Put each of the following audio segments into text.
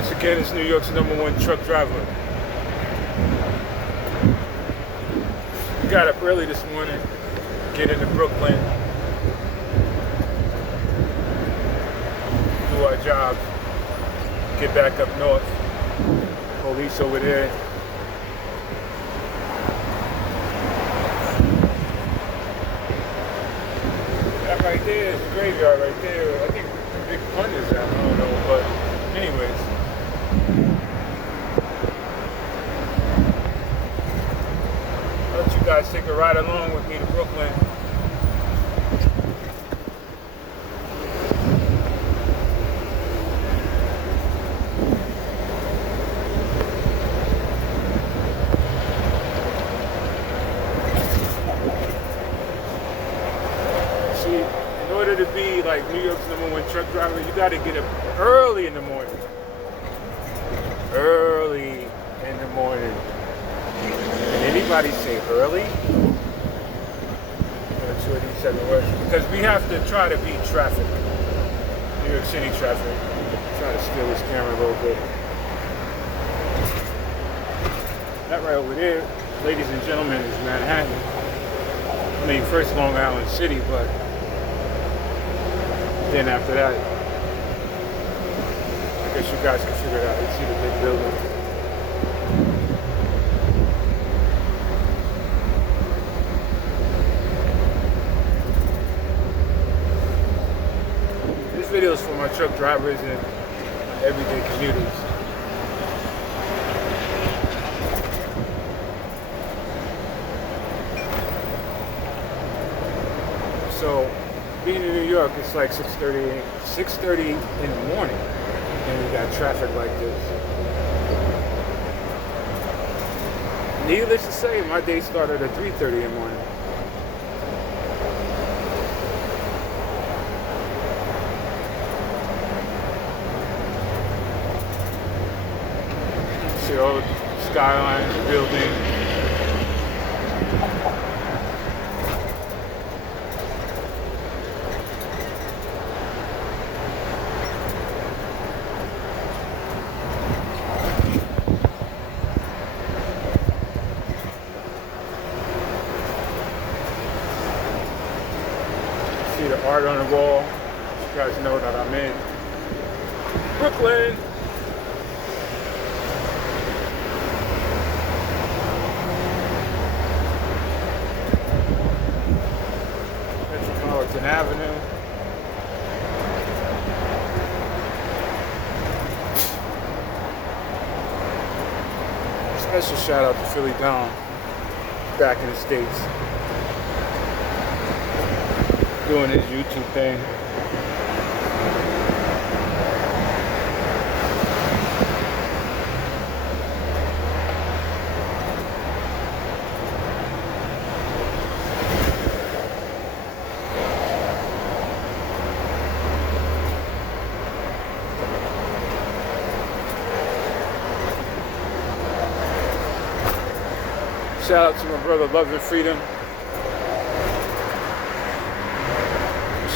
once again is New York's #1 truck driver. We got up early this morning, get into Brooklyn, do our job, get back up north. Police over there. That right there is the graveyard right there. I think the big pun is that, I don't know, but anyways. I'll let you guys take a ride along with me to Brooklyn. To be like New York's #1 truck driver, you got to get up early in the morning. Early in the morning. Can anybody say early? That's what he said it was. Because we have to try to beat traffic. New York City traffic. Try to steal this camera a little bit. That right over there, ladies and gentlemen, is Manhattan. I mean, first Long Island City, but then after that, I guess you guys can figure it out. You see the big building. This video is for my truck drivers and my everyday commuters. So, being in New York, it's like 6:30 in the morning, and we got traffic like this. Needless to say, my day started at 3:30 in the morning. See all the skylines, the buildings. See the art on the wall. You guys know that I'm in Brooklyn. Metropolitan Avenue. Special shout out to Philly Don back in the States, doing his YouTube thing. Shout out to my brother Love and Freedom.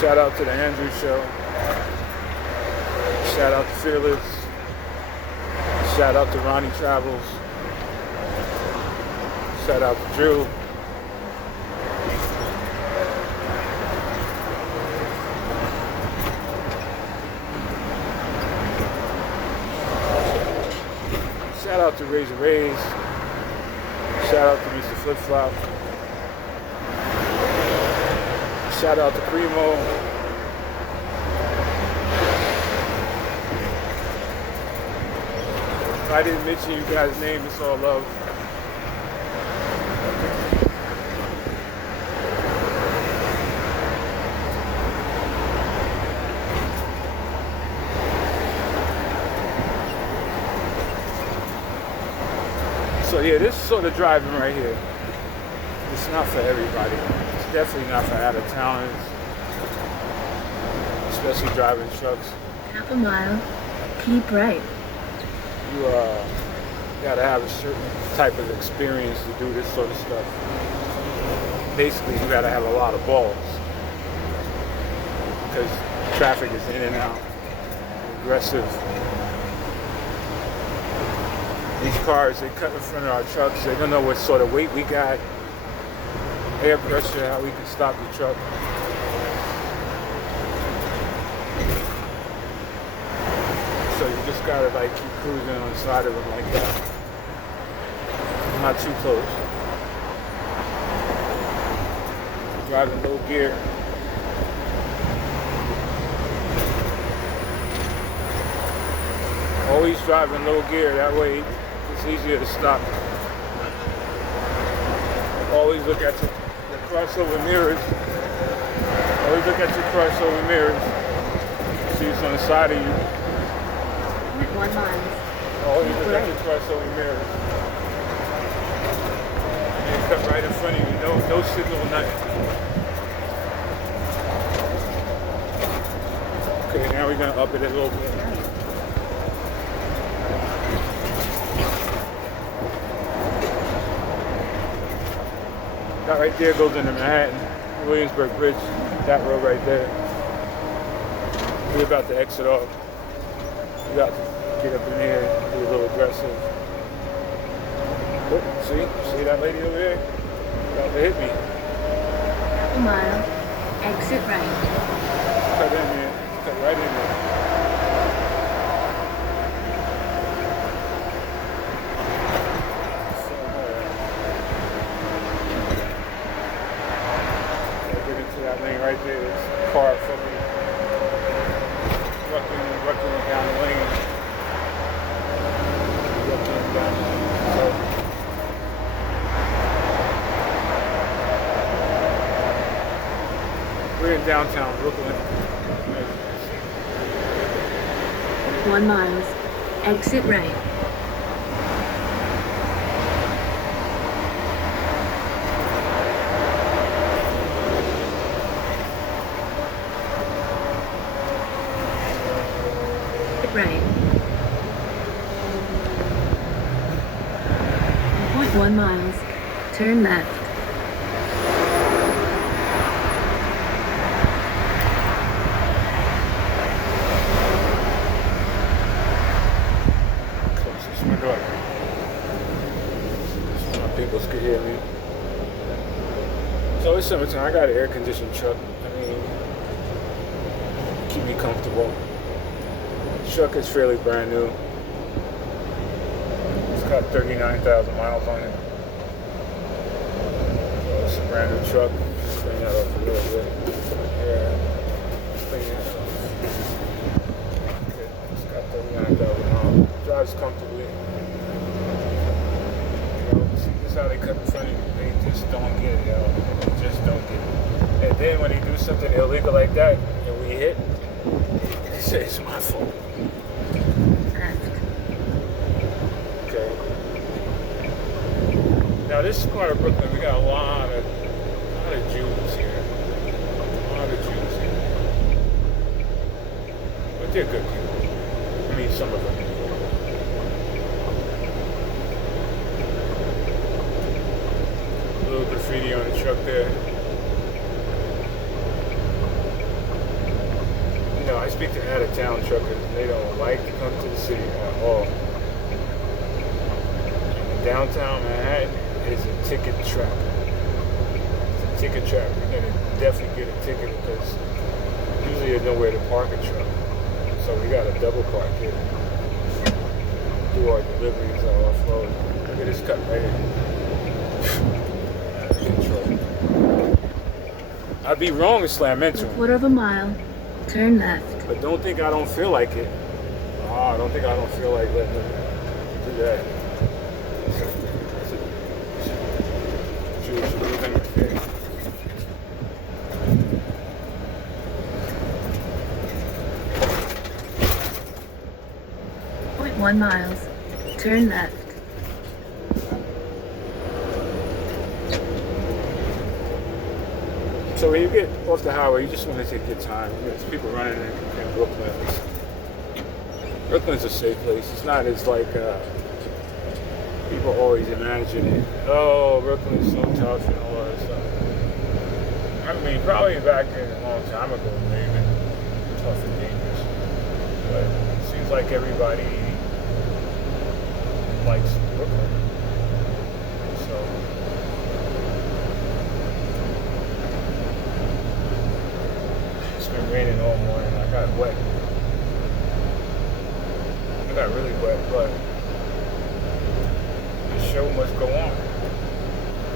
Shout out to the Andrew Show. Shout out to Fearless. Shout out to Ronnie Travels. Shout out to Drew. Shout out to Razor Rays. Shout out to Mr. Flip Flop. Shout out to Primo. If I didn't mention you guys' name, it's all love. So yeah, this sort of driving right here, it's not for everybody. It's definitely not for out-of-towners, especially driving trucks. Half a mile, keep right. You gotta have a certain type of experience to do this sort of stuff. Basically, you gotta have a lot of balls because traffic is in and out, aggressive. These cars, they cut in front of our trucks. They don't know what sort of weight we got, air pressure, how we can stop the truck. So you just gotta like keep cruising on the side of them like that. Not too close. Driving low gear. Always driving low gear, that way it's easier to stop. Always look at your crossover mirrors. Always look at your crossover mirrors. See what's on the side of you. 1 mile. Always look at your crossover mirrors. And cut right in front of you. No signal, nothing. Okay, now we're gonna up it a little bit. That right there goes into Manhattan, Williamsburg Bridge, that road right there. We're about to exit off. We got to get up in here, be a little aggressive. Oh, see that lady over there? About to hit me. 1 mile. Exit right. Cut in there, cut right in there. That lane right there, there's a car from me. Rucking down the lane. Rucking down the lane. So, we're in downtown Brooklyn. 1 mile. Exit right. Right. 1.1 miles. Turn left. Close this window up. So my people can hear me. So it's summertime. I got an air-conditioned truck. I mean, keep me comfortable. Truck is fairly brand new. It's got 39,000 miles on it. So it's a brand new truck. Just clean that up a little bit. Yeah. Clean that up. Okay. It's got 39,000 miles. Drives comfortably. You know, see, this is how they cut in front of you. They just don't get it, yo. They just don't get it. And then when they do something illegal like that, and we hit, they say it's my fault. Okay. Now this part of Brooklyn, we got a lot of Jews here. A lot of Jews here. But they're good people. I mean, some of them. A little graffiti on the truck there. You know, I speak to out-of-town truckers, and they don't like to come to the city at all. And downtown Manhattan is a ticket trap. It's a ticket trap. You're going to definitely get a ticket because usually there's nowhere to park a truck. So we got a double park here. Do our deliveries, our offload. Look at this cut right here. Control. I'd be wrong to slam into him. 1/4 mile. Turn left. But don't think I don't feel like it. Oh, don't think I don't feel like letting them do that. Jewish little thing right there. 1 miles. Turn left. So when you get off the highway, you just want to take your time. There's people running in Brooklyn. Brooklyn's a safe place. It's not as like people always imagine it. Oh, Brooklyn's so tough and all that stuff. I mean, probably back in a long time ago, maybe tough and dangerous. But it seems like everybody likes Brooklyn. So it's been raining all morning. I got wet. I got really wet, but the show must go on.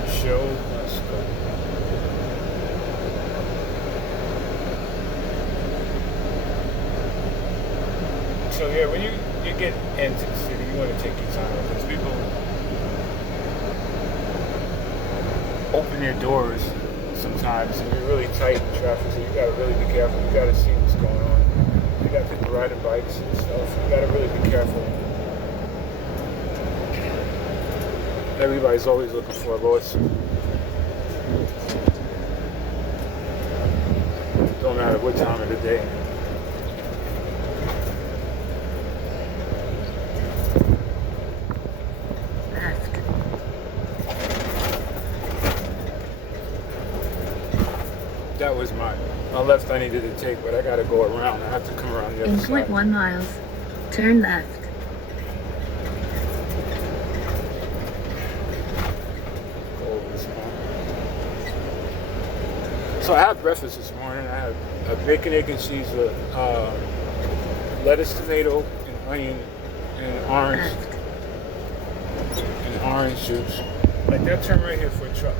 The show must go on. So yeah, when you get into the city, you want to take your time because people open their doors sometimes and you're really tight in traffic, so you gotta really be careful. You gotta see what's going on. You got people riding bikes and stuff. You gotta really be careful. Everybody's always looking for a lawsuit. Don't matter what time of the day. That was my left I needed to take, but I gotta go around. I have to come around the other In side. 0.1 miles, turn left. Go over this one. So I had breakfast this morning. I had a bacon, egg, and cheese with lettuce, tomato, and onion, and orange juice. Like that turn right here for a truck.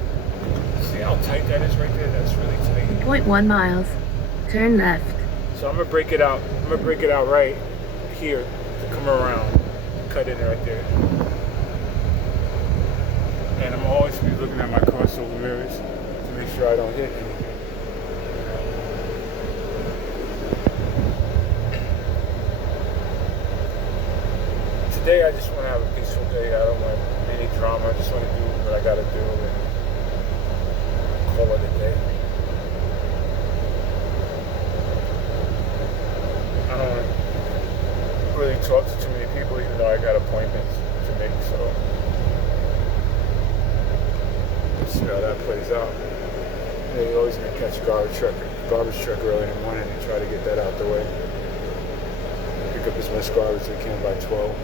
See how tight that is right there? That's really tight. 0.1 miles, turn left. So I'm gonna break it out. I'm gonna break it out right here to come around, cut in right there. And I'm always be looking at my crossover mirrors to make sure I don't hit anything. Today I just want to have a peaceful day. I don't want any drama. I just want to do what I gotta do and call it a day. I don't really talk to too many people, even though I got appointments to make, so let's see how that plays out. Yeah, you're always gonna catch a garbage truck early in the morning and try to get that out the way. Pick up as much garbage as they can by 12.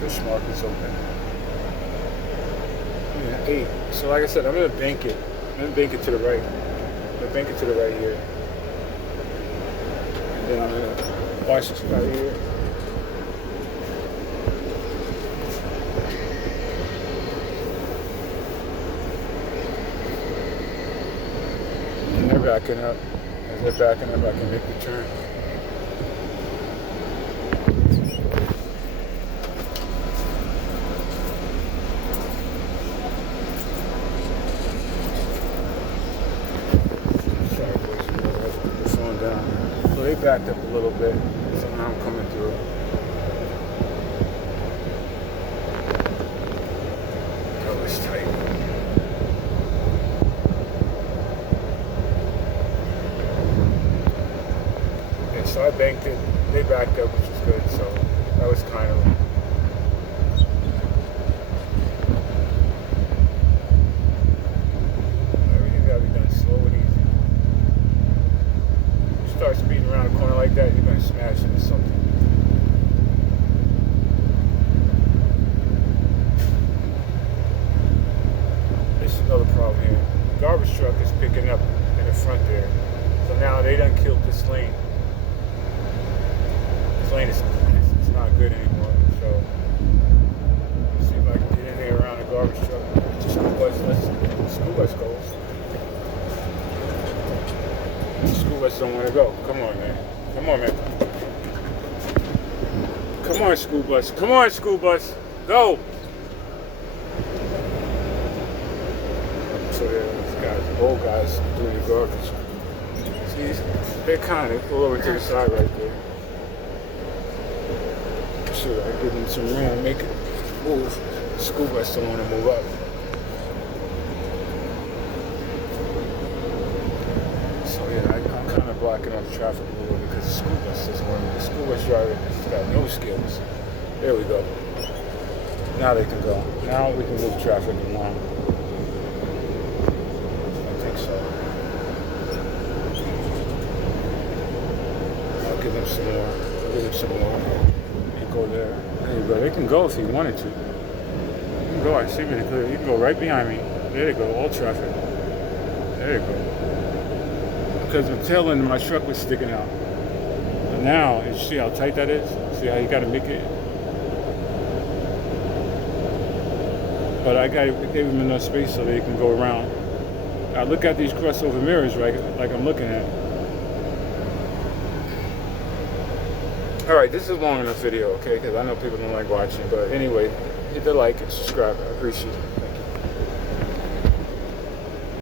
Fish market's open. Yeah, 8. So like I said, I'm gonna bank it. I'm gonna bank it to the right. I'm gonna bank it to the right here. And then I'm gonna watch this right here. And they're backing up. As they're backing up, I can make the turn. So they backed up a little bit, so now I'm coming through. That was tight. Yeah, so I banked it. They backed up, which was good, so that was kind of... Everything gotta be done slow and easy. Start speeding around a corner like that, you're going to smash into something. This is another problem here. The garbage truck is picking up in the front there. So now they done killed this lane. This lane is not good anymore. So let's see if I can get in there around the garbage truck. The school bus goes. The school bus don't want to go. Come on, man. Come on, man. Come on, school bus. Come on, school bus. Go. So yeah, these guys, old guys doing the garbage. See, they're kind of pull over to the side right there. Sure, I give them some room, make it move. The school bus don't want to move up. Blocking off traffic a little bit because the school bus doesn't work. The school bus driver has got no skills. There we go. Now they can go. Now we can move traffic along. I think so. I'll give them some more. give him some more and go there. There you go. They can go if he wanted to. You can go. I see really clear. You can go right behind me. There you go. All traffic. There you go. Because the tail end of my truck was sticking out. But now, you see how tight that is? See how you got to make it? But I gave him enough space so they can go around. I look at these crossover mirrors like I'm looking at. Alright, this is long enough video, okay? Because I know people don't like watching. But anyway, hit the like and subscribe. I appreciate it.